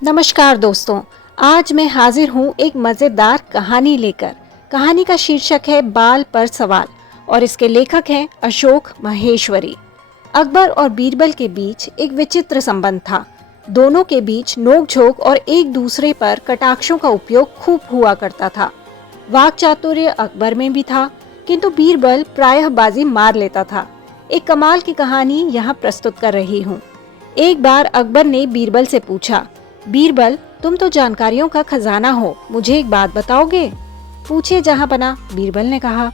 नमस्कार दोस्तों, आज मैं हाजिर हूँ एक मज़ेदार कहानी लेकर। कहानी का शीर्षक है बाल पर सवाल और इसके लेखक हैं अशोक महेश्वरी। अकबर और बीरबल के बीच एक विचित्र संबंध था। दोनों के बीच नोक-झोंक और एक दूसरे पर कटाक्षों का उपयोग खूब हुआ करता था। वाक चातुर्य अकबर में भी था, किंतु बीरबल प्रायः बाजी मार लेता था। एक कमाल की कहानी यहाँ प्रस्तुत कर रही हूँ। एक बार अकबर ने बीरबल से पूछा, बीरबल, तुम तो जानकारियों का खजाना हो, मुझे एक बात बताओगे? पूछिए जहांपना, बीरबल ने कहा।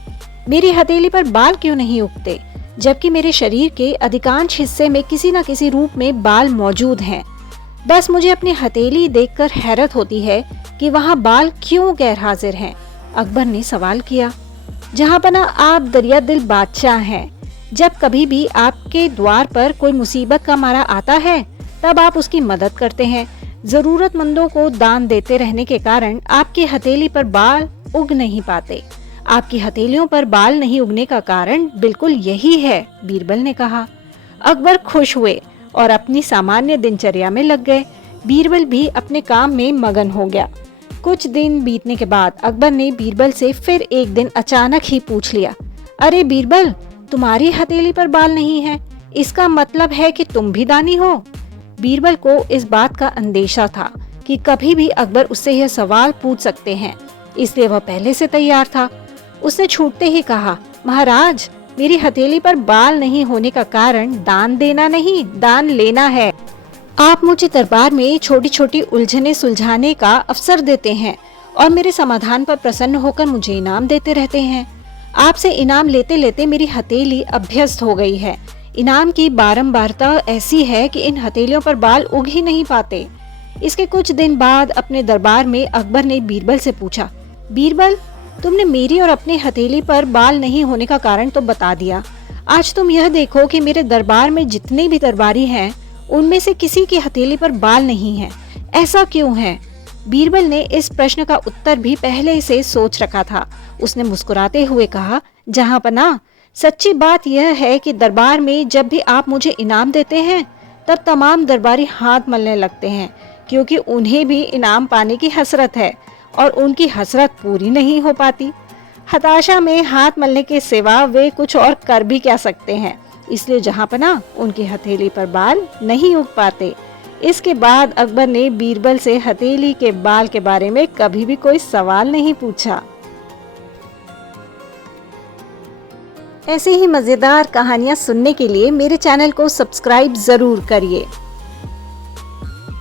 मेरी हथेली पर बाल क्यों नहीं उगते, जबकि मेरे शरीर के अधिकांश हिस्से में किसी न किसी रूप में बाल मौजूद हैं। बस मुझे अपनी हथेली देखकर हैरत होती है कि वहाँ बाल क्यों गैर हाजिर हैं। अकबर ने सवाल किया। जहांपना, आप दरिया दिल बादशाह हैं। जब कभी भी आपके द्वार पर कोई मुसीबत का मारा आता है, तब आप उसकी मदद करते हैं। जरूरतमंदों को दान देते रहने के कारण आपकी हथेली पर बाल उग नहीं पाते। आपकी हथेलियों पर बाल नहीं उगने का कारण बिल्कुल यही है, बीरबल ने कहा। अकबर खुश हुए और अपनी सामान्य दिनचर्या में लग गए। बीरबल भी अपने काम में मगन हो गया। कुछ दिन बीतने के बाद अकबर ने बीरबल से फिर एक दिन अचानक ही पूछ लिया, अरे बीरबल, तुम्हारी हथेली पर बाल नहीं है, इसका मतलब है कि तुम भी दानी हो? बीरबल को इस बात का अंदेशा था कि कभी भी अकबर उससे यह सवाल पूछ सकते हैं, इसलिए वह पहले से तैयार था। उसने छूटते ही कहा, महाराज, मेरी हथेली पर बाल नहीं होने का कारण दान देना नहीं, दान लेना है। आप मुझे दरबार में छोटी छोटी उलझने सुलझाने का अवसर देते हैं और मेरे समाधान पर प्रसन्न होकर मुझे इनाम देते रहते हैं। आपसे इनाम लेते लेते मेरी हथेली अभ्यस्त हो गई है। इनाम की बारंबारता ऐसी है कि इन हथेलियों पर बाल उग ही नहीं पाते। इसके कुछ दिन बाद अपने दरबार में अकबर ने बीरबल से पूछा, बीरबल, तुमने मेरी और अपने हथेली पर बाल नहीं होने का कारण तो बता दिया। आज तुम यह देखो कि मेरे दरबार में जितने भी दरबारी हैं, उनमें से किसी की हथेली पर बाल नहीं है। ऐसा क्यों है? बीरबल ने इस प्रश्न का उत्तर भी पहले से सोच रखा था। उसने मुस्कुराते हुए कहा, जहांपना, सच्ची बात यह है कि दरबार में जब भी आप मुझे इनाम देते हैं, तब तमाम दरबारी हाथ मलने लगते हैं, क्योंकि उन्हें भी इनाम पाने की हसरत है और उनकी हसरत पूरी नहीं हो पाती। हताशा में हाथ मलने के सिवा वे कुछ और कर भी क्या सकते हैं। इसलिए जहांपना, उनकी हथेली पर बाल नहीं उग पाते। इसके बाद अकबर ने बीरबल से हथेली के बाल के बारे में कभी भी कोई सवाल नहीं पूछा। ऐसे ही मजेदार कहानियां सुनने के लिए मेरे चैनल को सब्सक्राइब जरूर करिए।